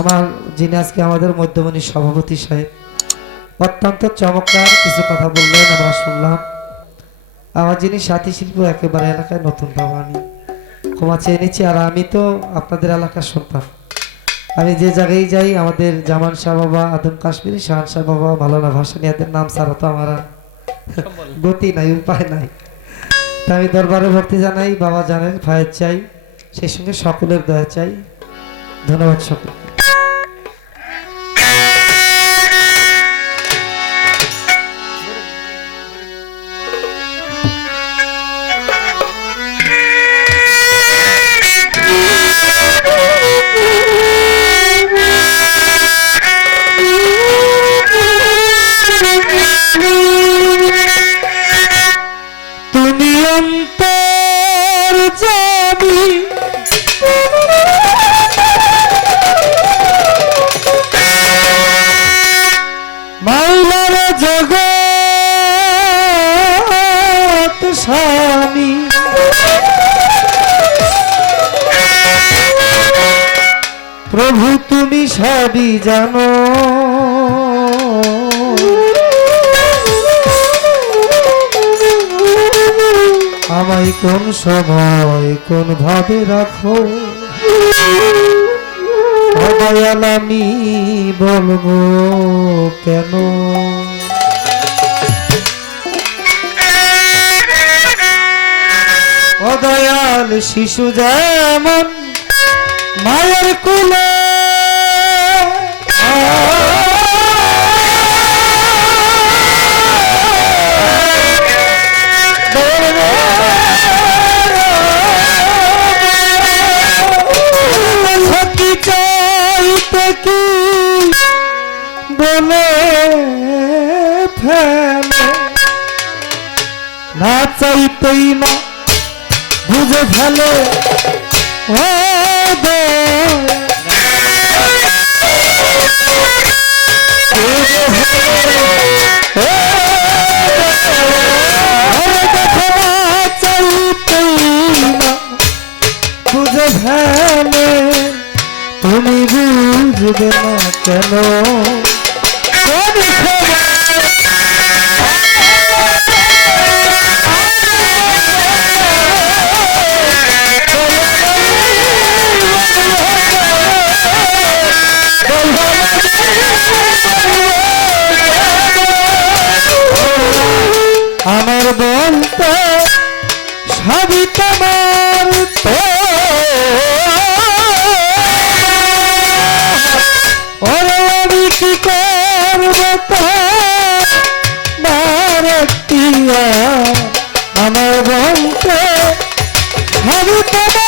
আমার যিনি আজকে আমাদের মধ্যমণি সভাপতি সাহেব, অত্যন্ত চমৎকার কিছু কথা বললেন, আমরা শুনলাম। আমার যিনি সাথী শিল্প একেবারে এলাকায় নতুন বাবা আমি ক্ষমা চেয়ে নিচ্ছি, আর আমি তো আপনাদের এলাকার সন্তান। আমি যে জায়গায় যাই, আমাদের জামান শাহ বাবা, আদম কাশ্মীরি, শাহান শাহ বাবা মালানা ভাসানিয়াদের নাম ছাড়া তো আমার গতি নাই, উপায় নাই। তা আমি দরবারে ভর্তি জানাই, বাবা জানেন, ভাইয়ের চাই, সেই সঙ্গে সকলের দয়া চাই। ধন্যবাদ সকল প্রভু, তুমি সবই জানো। আমায় কোন সময়, কোন ভাবে রাখো। দয়াল আমি বলব, কেন? অদয়াল শিশু যেমন মায়ের কুলে। বলে ফেলে। না চাইতেই না বুঝে ফেলে। তুমি বুঝবে না কোন টিয়া আমার বলতে হবে তোমার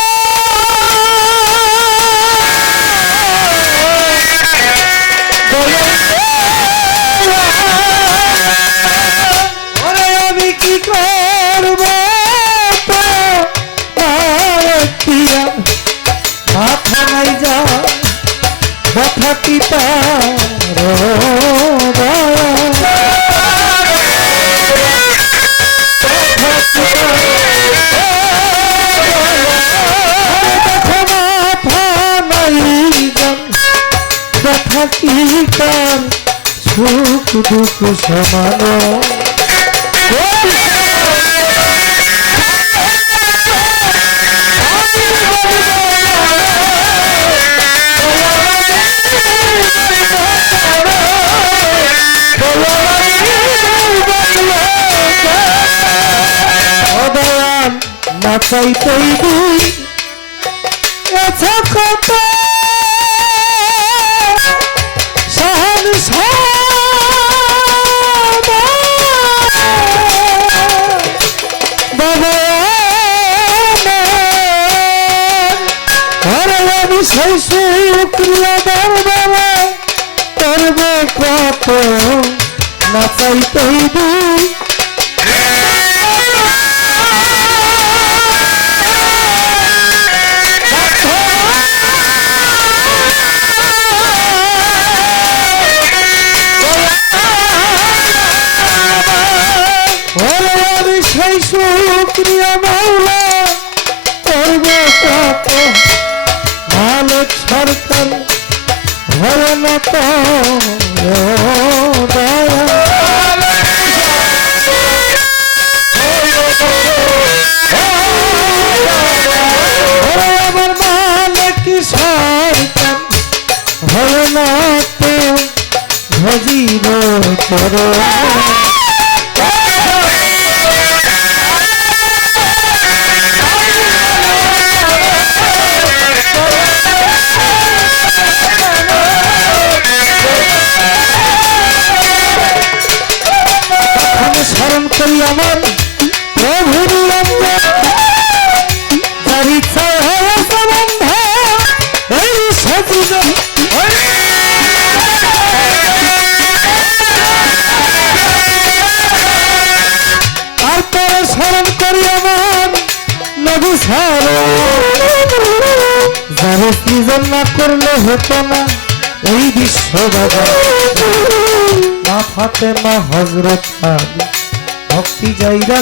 সুখ দুঃখ সমানো অদয়াল না চাইতেই আচ্ছা সেই শুক্রিয়া দরবারে করব কত না চাইতেই দুই ওরে আমি সেই শুক্রিয়া হল ভজিব চরণ আমার স্মরণ যার সৃজন না করলে হতো না এই বিশ্ব বাবা মা ফাতেমা হজরত আলী, ভক্তি যাইরা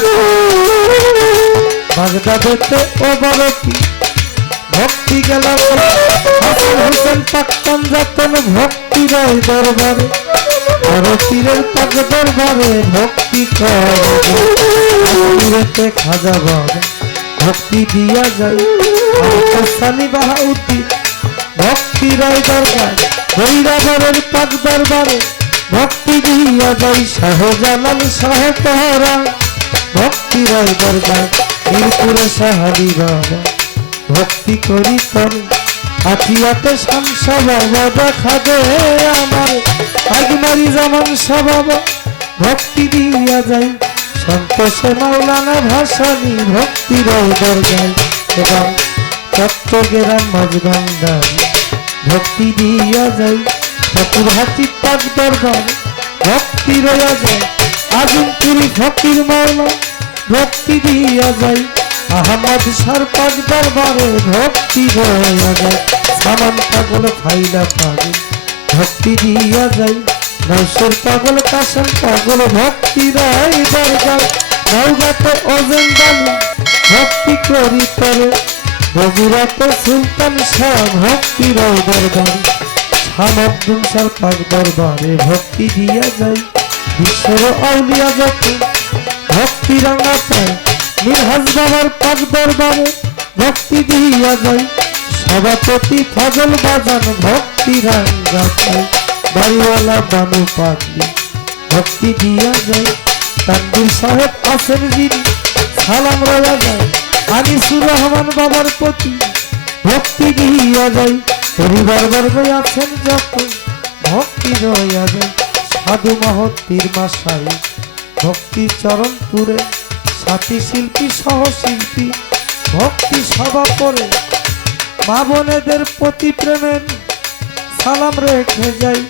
বাগদাদেতে ও বরতি ভক্তি গেল হাসান হোসেন পাক্কান যাতন ভক্তি রয় দরবারে। পীরের পাক দরবারে ভক্তি করে। খাজা বাবা ভক্তি দিয়া যায় সানি বাহাউদ্দিন ভক্তি রয় দরবার ভৈরাবরের পাক দরবারে, ভক্তি দিয়া যাই শাহজালাল শাহ পহরা ভক্তি রয় দরবার, মিরপুরে সাহাবি বাবা। ভক্তি করি করে আঠিয়াতে শামসা বাবা দেখা দে আমার। আগমারি জামান বাবা, ভক্তি দিয়া যাই। সন্তোষে মাওলানা ভাসানি ভক্তি দরগায় এবং চট্টগ্রাম মজগন্ডায় ভক্তি দিয়া যাই ঠাকুর হাতি পাক দরবার ভক্তি রয়া যায়। আজিমপুরি ফকির মাওলা ভক্তি দিয়া যাই আহমদ সার পাক দরবারে ভক্তি রয়া যায়। সামান পাগল ফাইলা পাগল ভক্তি দিয়া যাই নৈশর পাগল কাসম পাগল ভক্তি রায় দরবার নৌগাতে ওজন দানি ভক্তি করি তরে। বগুড়াতে সুলতান শাহ ভক্তি রায় দরবার সামাদ্দিন সার পাক দরবারে ভক্তি দিয়া যাই। বিশ্বর আউলিয়া যত ভক্তি রাঙা পায়। মিনহাজ বাবার পাক দরবারে ভক্তি দিয়া যাই। সভাপতি ফজল বাজান, ভক্তি রাঙ্গা পায়। বাড়িওয়ালা বানু পাখি। ভক্তি দিয়া যায় তানবির সাহেব আছেন যিনি। সালাম রয়া যায়, আনিসুর রহমান বাবার প্রতি। ভক্তি দিয়া যায়, পরিবার বর্গ আছেন যত ভক্তি রয়া যায়, সাধু মহত্তির মাসাই ভক্তি চরণপুরে সাথী শিল্পী সহ শিল্পী ভক্তি সভা করে, মা বোনেদের প্রতি প্রেমের সালাম রেখে যাই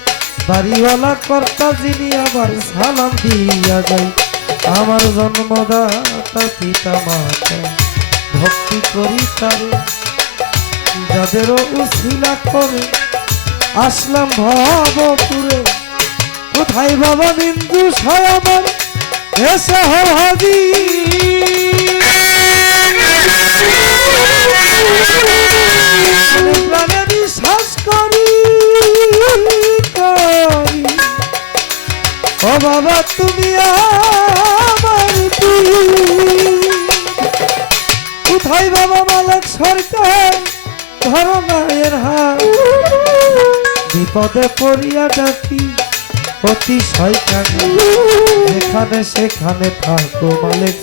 বাড়িওয়ালা কর্তা যিনি আবার সালাম দিয়া যাই, আমার জন্মদাতা পিতা মাতা, ভক্তি করি তারে, যাদেরও উশিলা করে। আসলাম ভবপুরে, কোথায় বাবা বিন্দু সায় আমার? এসে হাজি বাবা, তুমি আমার কোথায় বাবা মালক সরকার? ধরো মায়ের হাত বিপদে পড়িয়া ডাকি, অতি শয়তানি। যেখানে সেখানে থাকো মালিক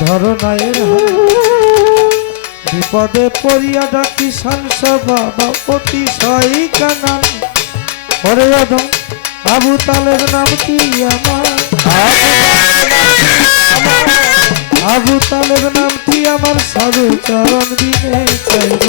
ধরো নায়ের হাত বিপদে পড়িয়া ডাকি শাংস বাবা অতি শয়তানা। ওরে আদম আবু তালের নাম কি আমার? আবু তালের নাম কি আমার? সাধু চরণ দিনে চাইব।